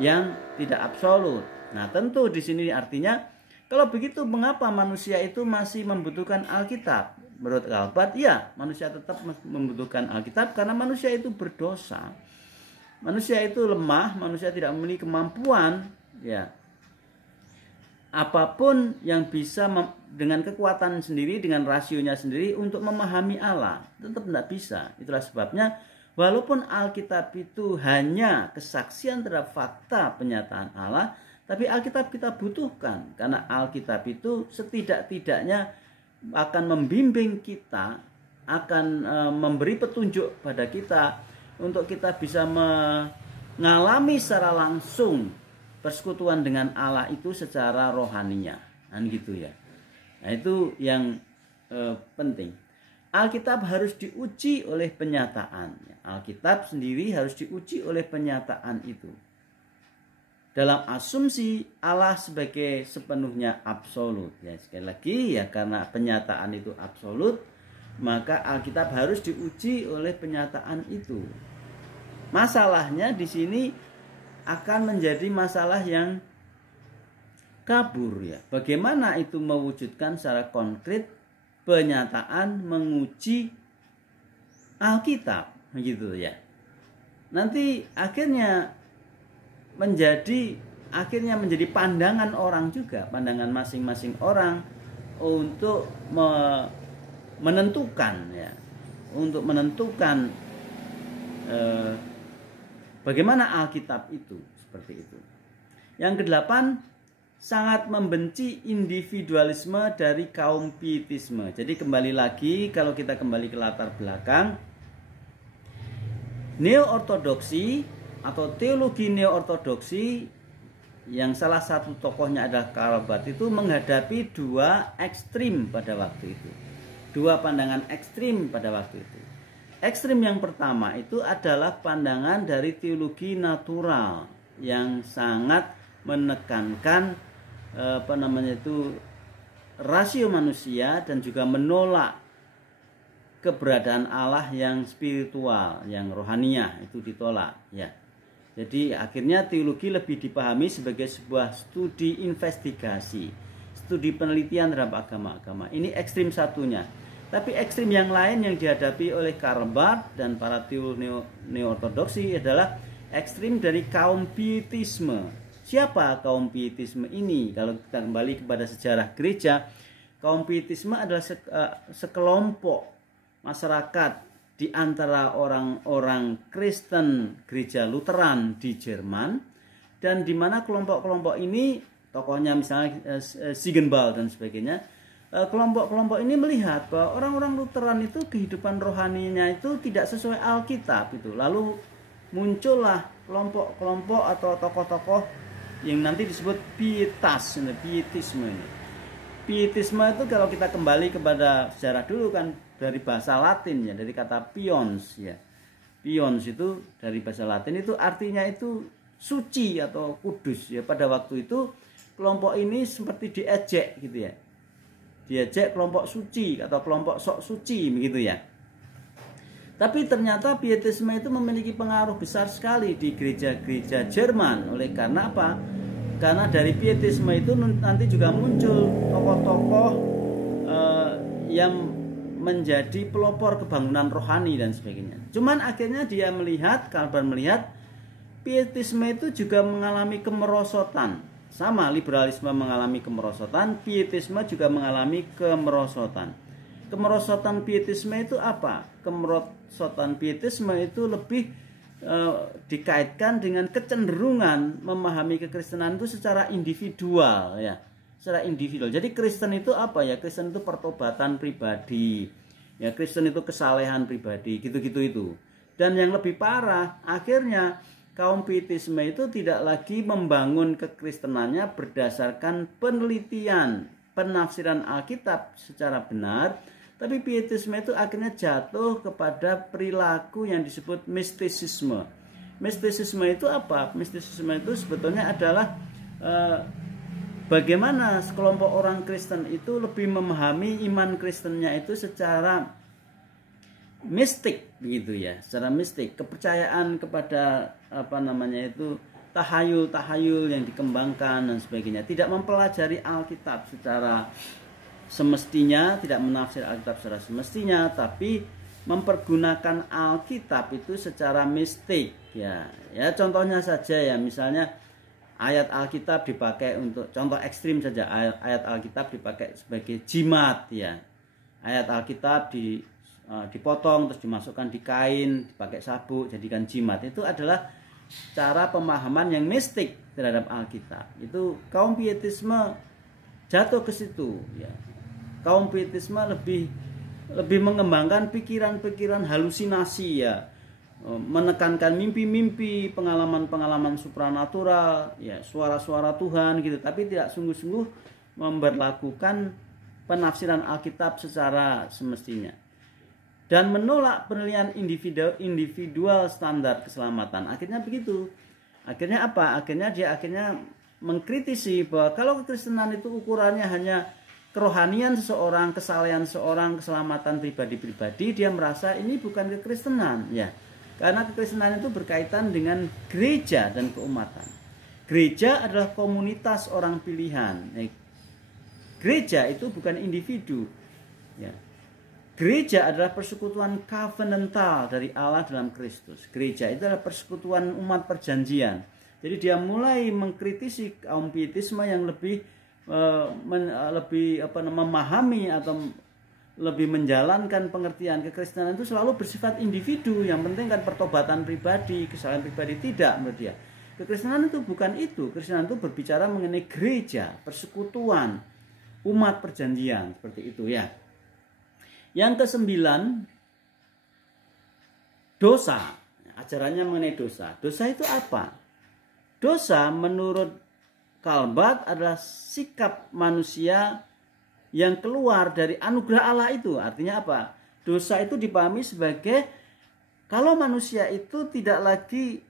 yang tidak absolut. Nah, tentu di sini artinya, kalau begitu mengapa manusia itu masih membutuhkan Alkitab? Menurut Calvert, ya, manusia tetap membutuhkan Alkitab karena manusia itu berdosa. Manusia itu lemah, manusia tidak memiliki kemampuan, ya. Apapun yang bisa dengan kekuatan sendiri, dengan rasionya sendiri untuk memahami Allah, tetap tidak bisa. Itulah sebabnya walaupun Alkitab itu hanya kesaksian terhadap fakta penyataan Allah, tapi Alkitab kita butuhkan karena Alkitab itu setidak-tidaknya akan membimbing kita, akan memberi petunjuk pada kita untuk kita bisa mengalami secara langsung persekutuan dengan Allah itu secara rohaninya, kan gitu ya. Nah itu yang penting. Alkitab harus diuji oleh penyataan. Alkitab sendiri harus diuji oleh penyataan itu. Dalam asumsi Allah sebagai sepenuhnya absolut. Ya, sekali lagi ya, karena penyataan itu absolut, maka Alkitab harus diuji oleh penyataan itu. Masalahnya di sini akan menjadi masalah yang kabur ya. Bagaimana itu mewujudkan secara konkret penyataan menguji Alkitab, gitu ya. Nanti akhirnya menjadi pandangan orang juga, pandangan masing-masing orang untuk menentukan ya, untuk menentukan bagaimana Alkitab itu, seperti itu. Yang kedelapan, sangat membenci individualisme dari kaum pietisme. Jadi kembali lagi, kalau kita kembali ke latar belakang, neo-ortodoksi atau teologi neo-ortodoksi yang salah satu tokohnya adalah Karl Barth itu menghadapi dua ekstrim pada waktu itu. Dua pandangan ekstrim pada waktu itu. Ekstrim yang pertama itu adalah pandangan dari teologi natural yang sangat menekankan rasio manusia dan juga menolak keberadaan Allah yang spiritual, yang rohaniah, itu ditolak ya. Jadi akhirnya teologi lebih dipahami sebagai sebuah studi investigasi, studi penelitian terhadap agama-agama. Ini ekstrim satunya. Tapi ekstrim yang lain yang dihadapi oleh Karl Barth dan para teolog neo-ortodoksi adalah ekstrim dari kaum pietisme. Siapa kaum pietisme ini? Kalau kita kembali kepada sejarah gereja, kaum pietisme adalah sekelompok masyarakat di antara orang-orang Kristen gereja Lutheran di Jerman, dan di mana kelompok-kelompok ini, tokohnya misalnya Ziegenbalg dan sebagainya, kelompok-kelompok ini melihat bahwa orang-orang Lutheran itu kehidupan rohaninya itu tidak sesuai Alkitab itu. Lalu muncullah kelompok-kelompok atau tokoh-tokoh yang nanti disebut pietisme. Pietisme itu kalau kita kembali kepada sejarah dulu kan dari bahasa Latin ya, dari kata pions ya. Pions itu dari bahasa Latin itu artinya itu suci atau kudus ya. Pada waktu itu kelompok ini seperti diejek gitu ya. Diejek kelompok suci atau kelompok sok suci begitu ya. Tapi ternyata pietisme itu memiliki pengaruh besar sekali di gereja-gereja Jerman. Oleh karena apa? Karena dari pietisme itu nanti juga muncul tokoh-tokoh yang menjadi pelopor kebangunan rohani dan sebagainya. Cuman akhirnya dia melihat, Calvin melihat pietisme itu juga mengalami kemerosotan. Sama, liberalisme mengalami kemerosotan, pietisme juga mengalami kemerosotan. Kemerosotan pietisme itu apa? Kemerosotan pietisme itu lebih dikaitkan dengan kecenderungan memahami kekristenan itu secara individual ya. Secara individual. Jadi Kristen itu apa ya? Kristen itu pertobatan pribadi. Ya, Kristen itu kesalehan pribadi, gitu-gitu itu. Dan yang lebih parah, akhirnya kaum pietisme itu tidak lagi membangun kekristenannya berdasarkan penelitian, penafsiran Alkitab secara benar, tapi pietisme itu akhirnya jatuh kepada perilaku yang disebut mistisisme. Mistisisme itu apa? Mistisisme itu sebetulnya adalah bagaimana sekelompok orang Kristen itu lebih memahami iman Kristennya itu secara mistik begitu ya, secara mistik, kepercayaan kepada tahayul-tahayul yang dikembangkan dan sebagainya, tidak mempelajari Alkitab secara semestinya, tidak menafsir Alkitab secara semestinya, tapi mempergunakan Alkitab itu secara mistik ya. Ya contohnya saja ya, misalnya ayat Alkitab dipakai untuk contoh ekstrim saja, ayat Alkitab dipakai sebagai jimat ya. Ayat Alkitab dipotong terus dimasukkan di kain, dipakai sabuk jadikan jimat. Itu adalah cara pemahaman yang mistik terhadap Alkitab. Itu kaum pietisme jatuh ke situ ya. Kaum pietisme lebih mengembangkan pikiran-pikiran halusinasi ya, menekankan mimpi-mimpi, pengalaman-pengalaman supranatural ya, suara-suara Tuhan gitu, tapi tidak sungguh-sungguh memberlakukan penafsiran Alkitab secara semestinya. Dan menolak penilaian individual standar keselamatan. Akhirnya begitu. Akhirnya apa? Akhirnya dia mengkritisi bahwa kalau kekristenan itu ukurannya hanya kerohanian seseorang, kesalehan seseorang, keselamatan pribadi-pribadi, dia merasa ini bukan kekristenan ya. Karena kekristenan itu berkaitan dengan gereja dan keumatan. Gereja adalah komunitas orang pilihan. Gereja itu bukan individu ya. Gereja adalah persekutuan covenantal dari Allah dalam Kristus. Gereja itu adalah persekutuan umat perjanjian. Jadi dia mulai mengkritisi kaum pietisme yang lebih memahami atau lebih menjalankan pengertian kekristenan itu selalu bersifat individu. Yang penting kan pertobatan pribadi, kesalahan pribadi. Tidak menurut dia. Kekristenan itu bukan itu. Kekristenan itu berbicara mengenai gereja, persekutuan umat perjanjian, seperti itu ya. Yang ke-9, dosa. Ajarannya mengenai dosa. Dosa itu apa? Dosa menurut Calvin adalah sikap manusia yang keluar dari anugerah Allah itu. Artinya apa? Dosa itu dipahami sebagai kalau manusia itu tidak lagi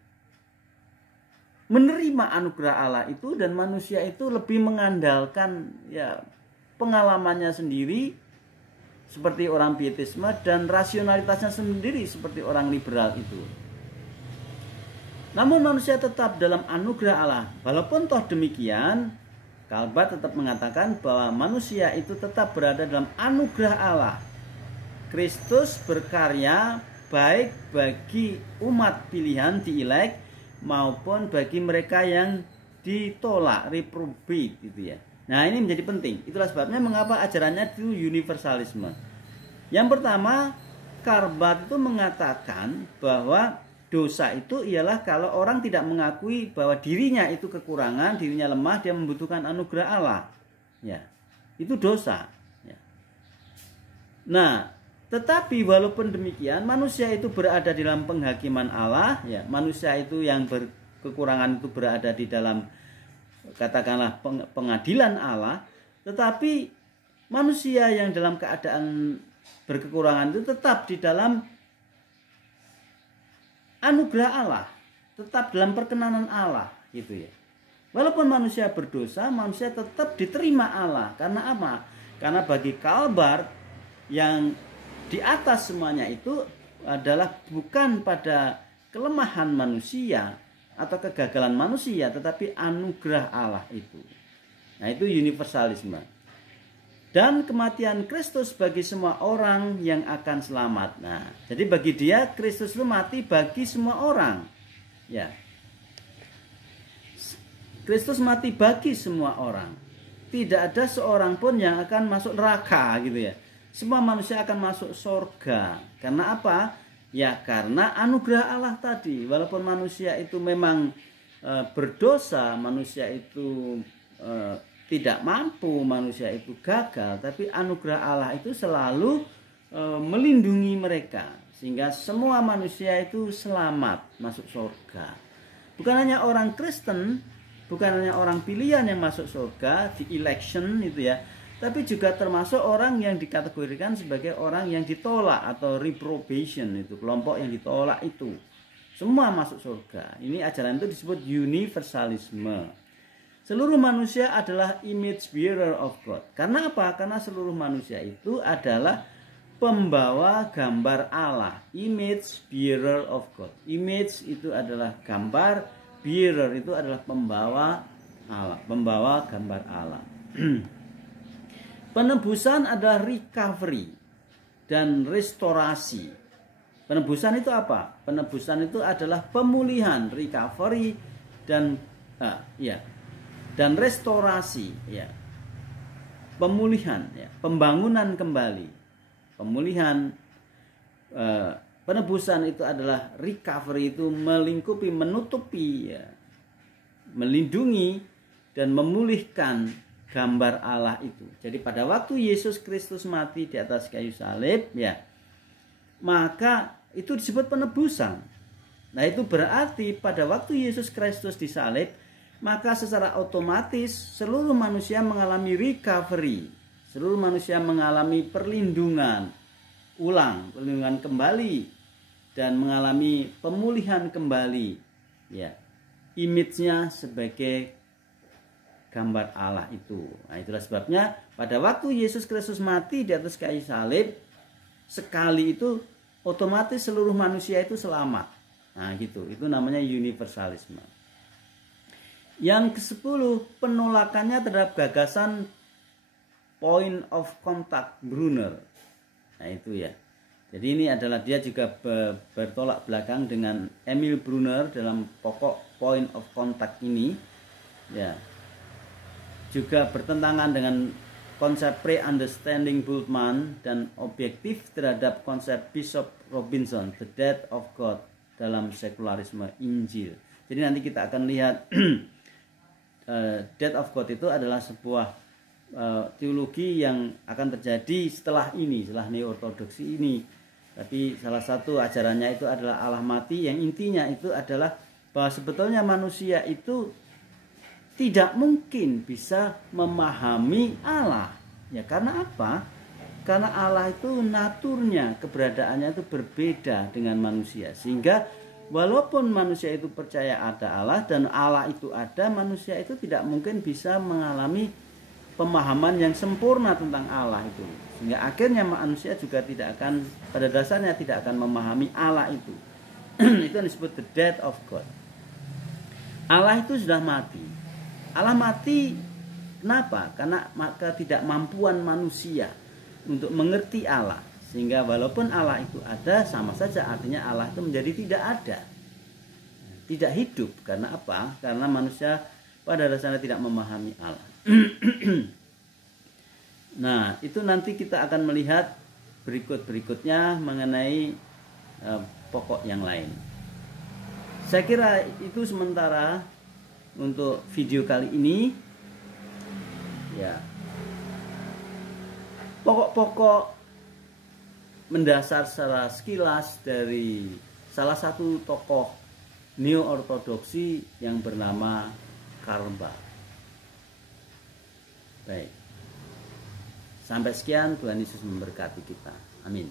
menerima anugerah Allah itu, dan manusia itu lebih mengandalkan ya pengalamannya sendiri seperti orang pietisme dan rasionalitasnya sendiri seperti orang liberal itu. Namun manusia tetap dalam anugerah Allah. Walaupun toh demikian, Calvin tetap mengatakan bahwa manusia itu tetap berada dalam anugerah Allah. Kristus berkarya baik bagi umat pilihan dielek maupun bagi mereka yang ditolak, reprobate gitu ya. Nah, ini menjadi penting. Itulah sebabnya mengapa ajarannya itu universalisme. Yang pertama, Calvin itu mengatakan bahwa dosa itu ialah kalau orang tidak mengakui bahwa dirinya itu kekurangan, dirinya lemah, dia membutuhkan anugerah Allah. Ya, itu dosa. Ya. Nah, tetapi walaupun demikian, manusia itu berada di dalam penghakiman Allah. Ya, manusia itu yang berkekurangan itu berada di dalam katakanlah pengadilan Allah, tetapi manusia yang dalam keadaan berkekurangan itu tetap di dalam anugerah Allah, tetap dalam perkenanan Allah gitu ya. Walaupun manusia berdosa, manusia tetap diterima Allah. Karena apa? Karena bagi Calvert yang di atas semuanya itu adalah bukan pada kelemahan manusia atau kegagalan manusia, tetapi anugerah Allah itu. Nah, itu universalisme. Dan kematian Kristus bagi semua orang yang akan selamat. Nah, jadi bagi dia Kristus itu mati bagi semua orang. Ya. Kristus mati bagi semua orang. Tidak ada seorang pun yang akan masuk neraka gitu ya. Semua manusia akan masuk surga. Karena apa? Ya karena anugerah Allah tadi. Walaupun manusia itu memang berdosa, manusia itu tidak mampu, manusia itu gagal, tapi anugerah Allah itu selalu melindungi mereka sehingga semua manusia itu selamat masuk surga. Bukan hanya orang Kristen, bukan hanya orang pilihan yang masuk surga di election itu ya, tapi juga termasuk orang yang dikategorikan sebagai orang yang ditolak atau reprobation, itu kelompok yang ditolak itu. Semua masuk surga. Ini ajaran itu disebut universalisme. Seluruh manusia adalah image bearer of God. Karena apa? Karena seluruh manusia itu adalah pembawa gambar Allah. Image bearer of God. Image itu adalah gambar, bearer itu adalah pembawa Allah, pembawa gambar Allah. Penebusan adalah recovery dan restorasi. Penebusan itu apa? Penebusan itu adalah pemulihan, recovery dan dan restorasi, ya. Pemulihan, ya. Pembangunan kembali. Pemulihan, penebusan itu adalah recovery, itu melingkupi, menutupi, ya, melindungi dan memulihkan gambar Allah itu. Jadi pada waktu Yesus Kristus mati di atas kayu salib, ya, maka itu disebut penebusan. Nah, itu berarti pada waktu Yesus Kristus disalib, maka secara otomatis seluruh manusia mengalami recovery. Seluruh manusia mengalami perlindungan ulang, perlindungan kembali, dan mengalami pemulihan kembali. Ya, image-nya sebagai gambar Allah itu. Nah, itulah sebabnya pada waktu Yesus Kristus mati di atas kayu salib, sekali itu otomatis seluruh manusia itu selamat. Nah, gitu. Itu namanya universalisme. Yang ke-10, penolakannya terhadap gagasan point of contact Brunner. Nah, itu ya. Jadi ini adalah dia juga bertolak belakang dengan Emil Brunner dalam pokok point of contact ini. Ya. Juga bertentangan dengan konsep pre-understanding Bultmann dan objektif terhadap konsep Bishop Robinson, the death of God dalam sekularisme Injil. Jadi nanti kita akan lihat death of God itu adalah sebuah teologi yang akan terjadi setelah ini, setelah neo-ortodoksi ini. Tapi salah satu ajarannya itu adalah Allah mati, yang intinya itu adalah bahwa sebetulnya manusia itu tidak mungkin bisa memahami Allah. Ya, karena apa? Karena Allah itu naturnya, keberadaannya itu berbeda dengan manusia. Sehingga walaupun manusia itu percaya ada Allah dan Allah itu ada, manusia itu tidak mungkin bisa mengalami pemahaman yang sempurna tentang Allah itu. Sehingga akhirnya manusia juga tidak akan, pada dasarnya tidak akan memahami Allah itu. Itu yang disebut the death of God. Allah itu sudah mati. Allah mati kenapa? Karena maka tidak mampuan manusia untuk mengerti Allah. Sehingga walaupun Allah itu ada, sama saja artinya Allah itu menjadi tidak ada, tidak hidup. Karena apa? Karena manusia pada dasarnya tidak memahami Allah. Nah, itu nanti kita akan melihat berikutnya mengenai pokok yang lain. Saya kira itu sementara untuk video kali ini. Ya, pokok-pokok mendasar secara sekilas dari salah satu tokoh neo-ortodoksi yang bernama Karl Barth. Baik, sampai sekian. Tuhan Yesus memberkati kita. Amin.